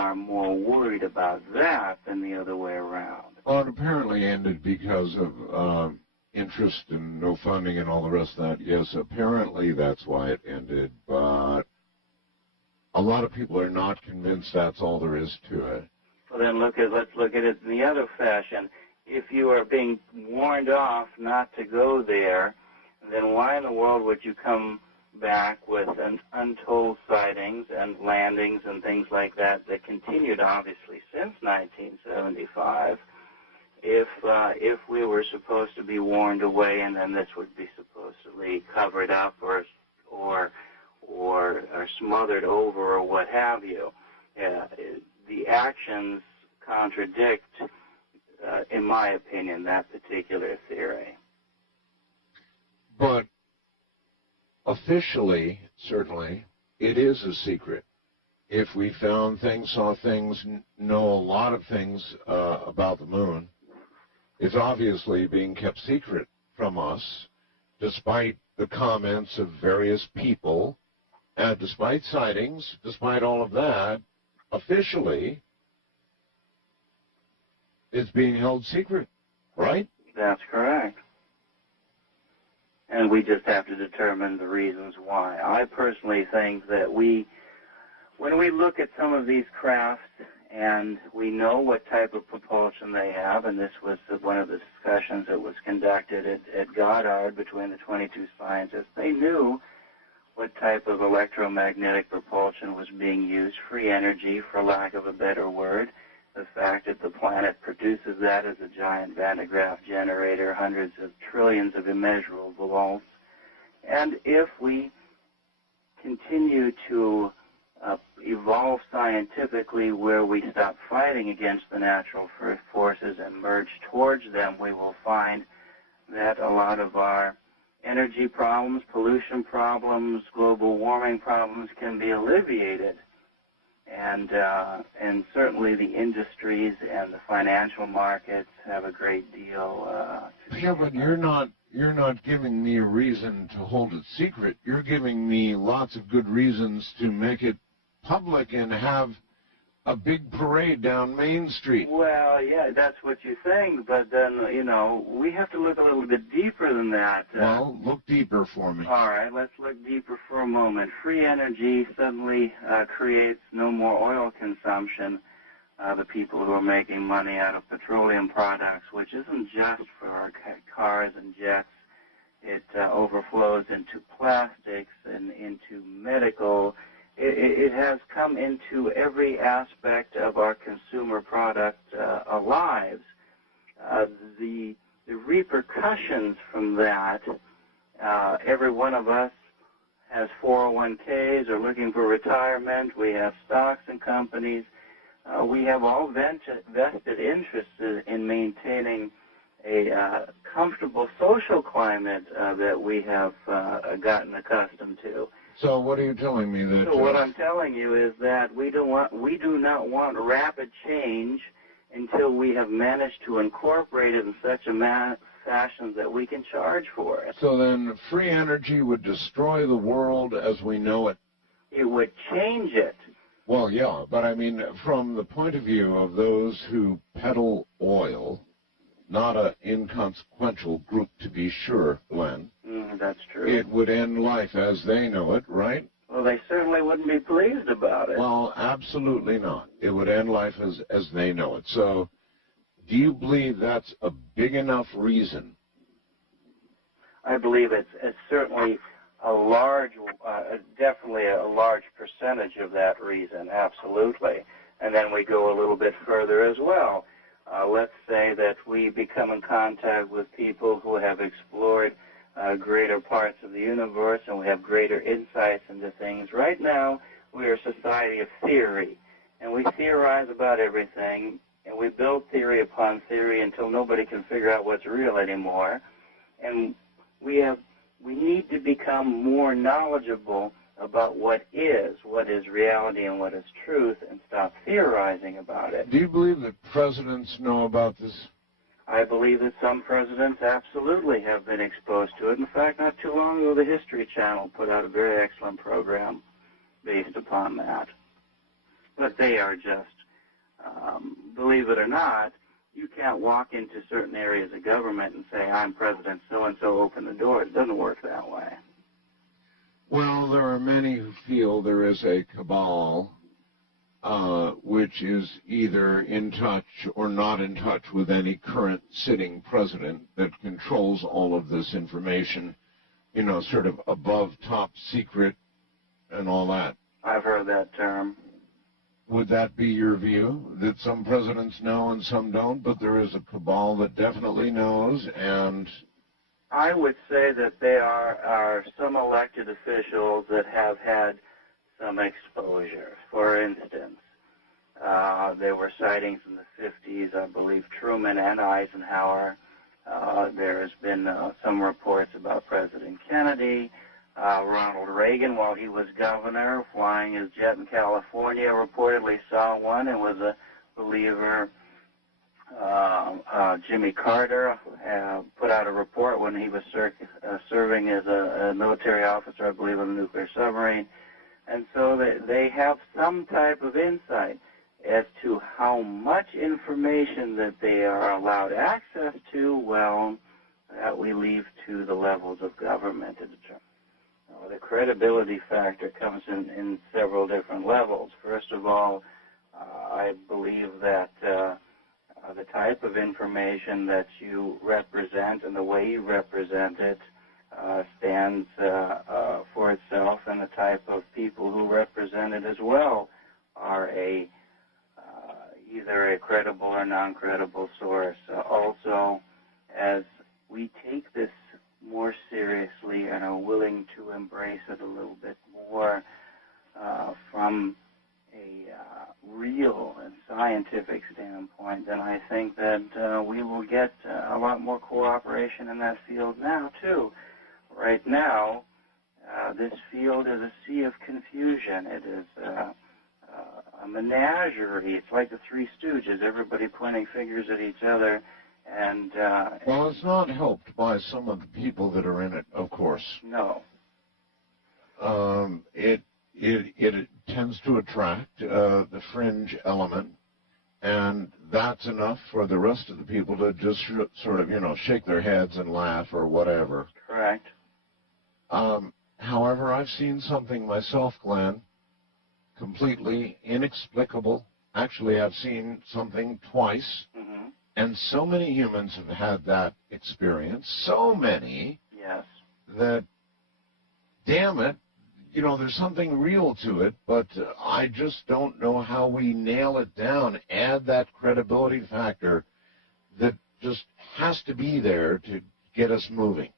are more worried about that than the other way around. Well, it apparently ended because of interest and no funding and all the rest of that. Yes, apparently that's why it ended, but a lot of people are not convinced that's all there is to it. Well, then let's look at it in the other fashion. If you are being warned off not to go there, then why in the world would you come back with untold sightings and landings and things like that that continued obviously since 1975? If we were supposed to be warned away and then this would be supposedly covered up or smothered over or what have you, the actions contradict, in my opinion, that particular theory. But officially, certainly, it is a secret. If we found things, saw things, know a lot of things about the moon, it's obviously being kept secret from us, despite the comments of various people, and despite sightings, despite all of that, officially, it's being held secret, right? That's correct. And we just have to determine the reasons why. I personally think that when we look at some of these crafts and we know what type of propulsion they have, and this was one of the discussions that was conducted at Goddard between the 22 scientists, they knew what type of electromagnetic propulsion was being used, free energy, for lack of a better word. The fact that the planet produces that as a giant Van de Graaff generator, hundreds of trillions of immeasurable volts. And if we continue to evolve scientifically where we stop fighting against the natural forces and merge towards them, we will find that a lot of our energy problems, pollution problems, global warming problems can be alleviated. And certainly the industries and the financial markets have a great deal Yeah, but you're not giving me a reason to hold it secret. You're giving me lots of good reasons to make it public and have a big parade down Main Street. Well, yeah, that's what you think, but then, we have to look a little bit deeper than that. Well, look deeper for me. All right, let's look deeper for a moment. Free energy suddenly creates no more oil consumption. The people who are making money out of petroleum products, which isn't just for our cars and jets. It overflows into plastics and into medical. It has come into every aspect of our consumer product lives. The repercussions from that, every one of us has 401ks or looking for retirement. We have stocks in companies. We have all vested interests in maintaining a comfortable social climate that we have gotten accustomed to. So what are you telling me that? So what I'm telling you is that we do not want rapid change until we have managed to incorporate it in such a fashion that we can charge for it. So then free energy would destroy the world as we know it? It would change it. Well, yeah, but I mean, from the point of view of those who peddle oil, not an inconsequential group to be sure, Glenn. That's true. It would end life as they know it, right? Well, they certainly wouldn't be pleased about it. Well, absolutely not. It would end life as they know it. So do you believe that's a big enough reason? I believe it's certainly a large, definitely a large percentage of that reason, absolutely. And then we go a little bit further as well. Let's say that we become in contact with people who have explored greater parts of the universe and we have greater insights into things. Right now, we are a society of theory, and we theorize about everything, and we build theory upon theory until nobody can figure out what's real anymore. And we need to become more knowledgeable about what is reality and what is truth, and stop theorizing about it. Do you believe that presidents know about this? I believe that some presidents absolutely have been exposed to it. In fact, not too long ago, the History Channel put out a very excellent program based upon that. but they are just, believe it or not, you can't walk into certain areas of government and say, I'm President so-and-so, open the door. It doesn't work that way. Well, there are many who feel there is a cabal which is either in touch or not in touch with any current sitting president that controls all of this information, you know, sort of above top secret and all that. I've heard that term. Would that be your view, that some presidents know and some don't, but there is a cabal that definitely knows? And I would say that there are some elected officials that have had some exposure. For instance, there were sightings in the 50s, I believe Truman and Eisenhower. There has been some reports about President Kennedy. Ronald Reagan, while he was governor, flying his jet in California, reportedly saw one and was a believer. Jimmy Carter put out a report when he was serving as a military officer, I believe, on a nuclear submarine. And so they have some type of insight as to how much information that they are allowed access to. Well, that we leave to the levels of government to determine. The credibility factor comes in several different levels. First of all, I believe that the type of information that you represent and the way you represent it stands for itself, and the type of people who represent it as well are either a credible or non-credible source. Also, as we take this more seriously and are willing to embrace it a little bit more from a real and scientific standpoint, then I think that we will get a lot more cooperation in that field now, too. Right now, this field is a sea of confusion. It is a menagerie. It's like the Three Stooges, everybody pointing fingers at each other. And well, it's not helped by some of the people that are in it, of course. No. It tends to attract the fringe element, and that's enough for the rest of the people to just sort of, you know, shake their heads and laugh or whatever. Correct. However, I've seen something myself, Glenn, completely inexplicable. Actually, I've seen something twice. Mm-hmm. And so many humans have had that experience, so many, yes, that, damn it, you know, there's something real to it, but I just don't know how we nail it down, add that credibility factor that just has to be there to get us moving.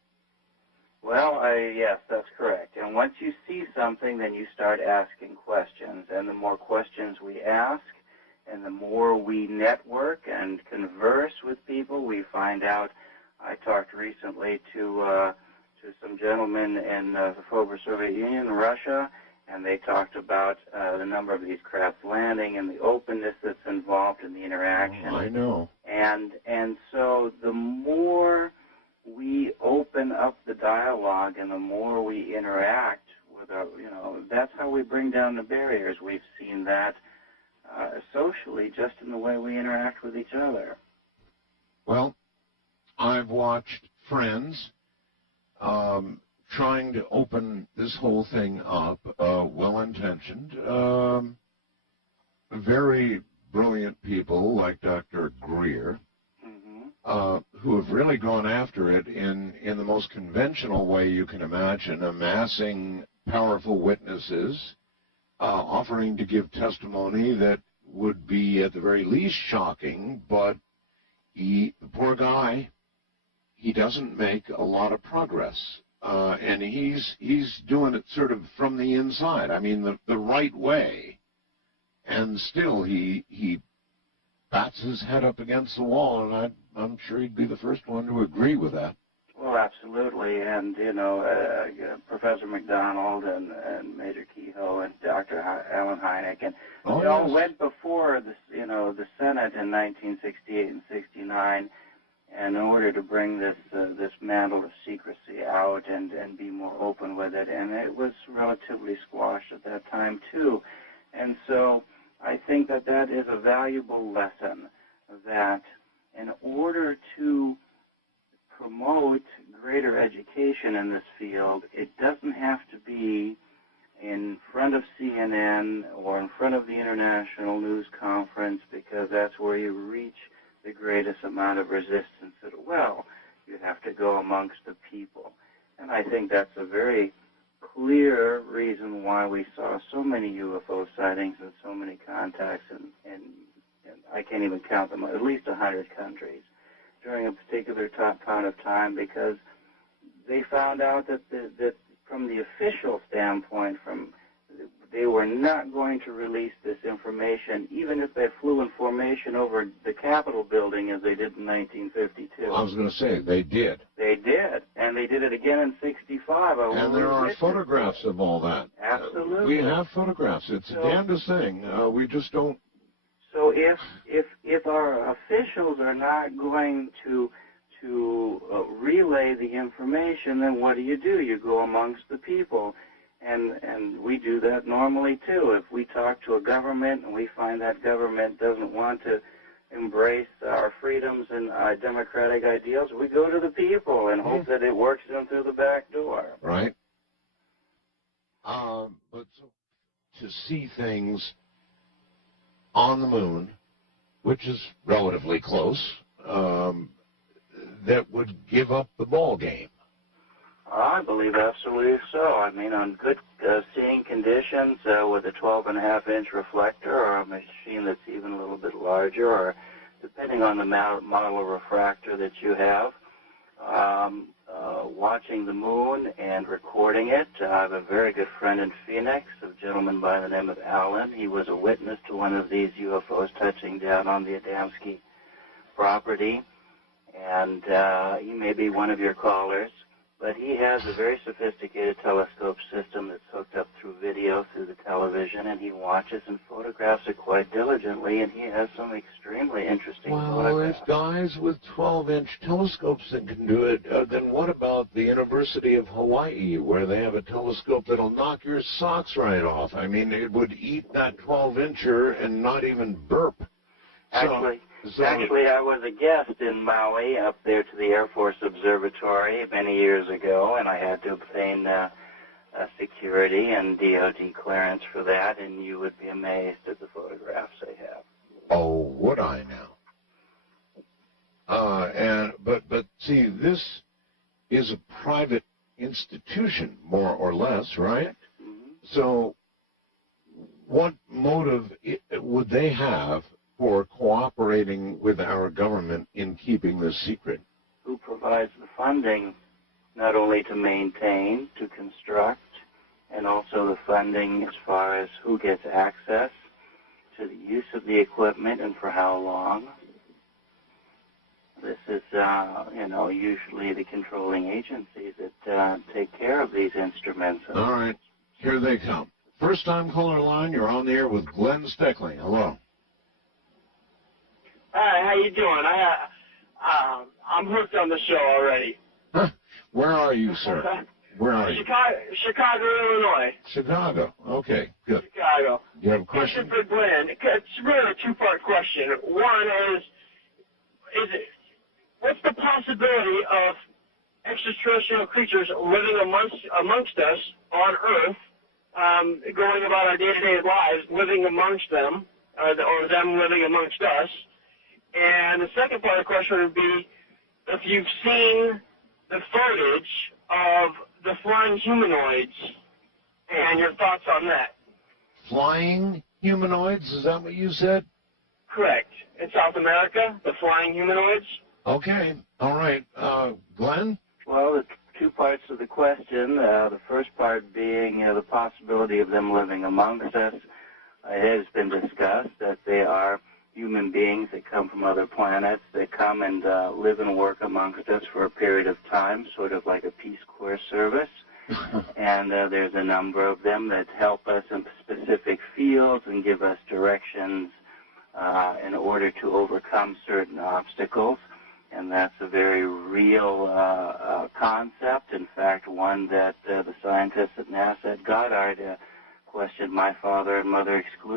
Well, yes, that's correct. And once you see something, then you start asking questions. And the more questions we ask, and the more we network and converse with people, we find out. I talked recently to some gentlemen in the former Soviet Union, Russia, and they talked about the number of these craft landing and the openness that's involved in the interaction. Oh, I know. And so the more we open up the dialogue and the more we interact with our, you know, that's how we bring down the barriers. We've seen that socially, just in the way we interact with each other. Well, I've watched friends trying to open this whole thing up, well-intentioned, very brilliant people like Dr. Greer, who have really gone after it in the most conventional way you can imagine, amassing powerful witnesses, offering to give testimony that would be at the very least shocking, but the poor guy, he doesn't make a lot of progress. And he's doing it sort of from the inside, I mean the right way. And still he bats his head up against the wall, and I'm sure he'd be the first one to agree with that. Well, absolutely, and, you know, Professor McDonald and Major Kehoe and Dr. Alan Hynek, and they all went before the Senate in 1968 and 69 in order to bring this mantle of secrecy out and be more open with it, and it was relatively squashed at that time, too. And so I think that that is a valuable lesson, that in order to promote greater education in this field, it doesn't have to be in front of CNN or in front of the International News Conference, because that's where you reach the greatest amount of resistance to the well. You have to go amongst the people. And I think that's a very clear reason why we saw so many UFO sightings and so many contacts, and I can't even count them, at least 100 countries during a particular amount of time, because they found out that from the official standpoint, they were not going to release this information, even if they flew in formation over the Capitol building as they did in 1952. I was going to say, they did. They did, and they did it again in 65. And there are photographs of all that. Absolutely. We have photographs. It's the damnedest thing. We just don't. So if our officials are not going to relay the information, then what do? You go amongst the people. And we do that normally, too. If we talk to a government and we find that government doesn't want to embrace our freedoms and democratic ideals, we go to the people and hope that it works them through the back door. Right. But to see things on the moon, which is relatively close, that would give up the ball game. I believe absolutely so. I mean, on good seeing conditions with a 12.5-inch reflector, or a machine that's even a little bit larger, or depending on the model refractor that you have, watching the moon and recording it. I have a very good friend in Phoenix, a gentleman by the name of Alan. He was a witness to one of these UFOs touching down on the Adamski property, and he may be one of your callers. But he has a very sophisticated telescope system that's hooked up through video through the television, and he watches and photographs it quite diligently, and he has some extremely interesting photographs. If guys with 12-inch telescopes that can do it, then what about the University of Hawaii, where they have a telescope that'll knock your socks right off? I mean, it would eat that 12-incher and not even burp. Actually, I was a guest in Maui up there to the Air Force Observatory many years ago, and I had to obtain security and DOD clearance for that, and you would be amazed at the photographs they have. Oh, would I now? But see, this is a private institution, more or less, right? Mm-hmm. So what motive would they have for cooperating with our government in keeping this secret? Who provides the funding not only to maintain, to construct, and also the funding as far as who gets access to the use of the equipment and for how long? This is, usually the controlling agencies that take care of these instruments. All right, here they come. First time caller line, you're on the air with Glenn Steckling. Hello. Hi, how you doing? I'm hooked on the show already. Huh. Where are you, sir? Where are you? Chicago, Illinois. Chicago. Okay, good. Chicago. You have a question? For Glenn. It's really a two-part question. One is what's the possibility of extraterrestrial creatures living amongst us on Earth, going about our day-to-day lives, living amongst them, or them living amongst us? And the second part of the question would be if you've seen the footage of the flying humanoids and your thoughts on that. Flying humanoids, is that what you said? Correct. In South America, the flying humanoids. Okay. All right. Glenn? Well, the two parts of the question. The first part being the possibility of them living amongst us. It has been discussed that they are human beings that come from other planets, that come and live and work amongst us for a period of time, sort of like a Peace Corps service. And there's a number of them that help us in specific fields and give us directions in order to overcome certain obstacles. And that's a very real concept. In fact, one that the scientists at NASA at Goddard questioned my father and mother exclusively.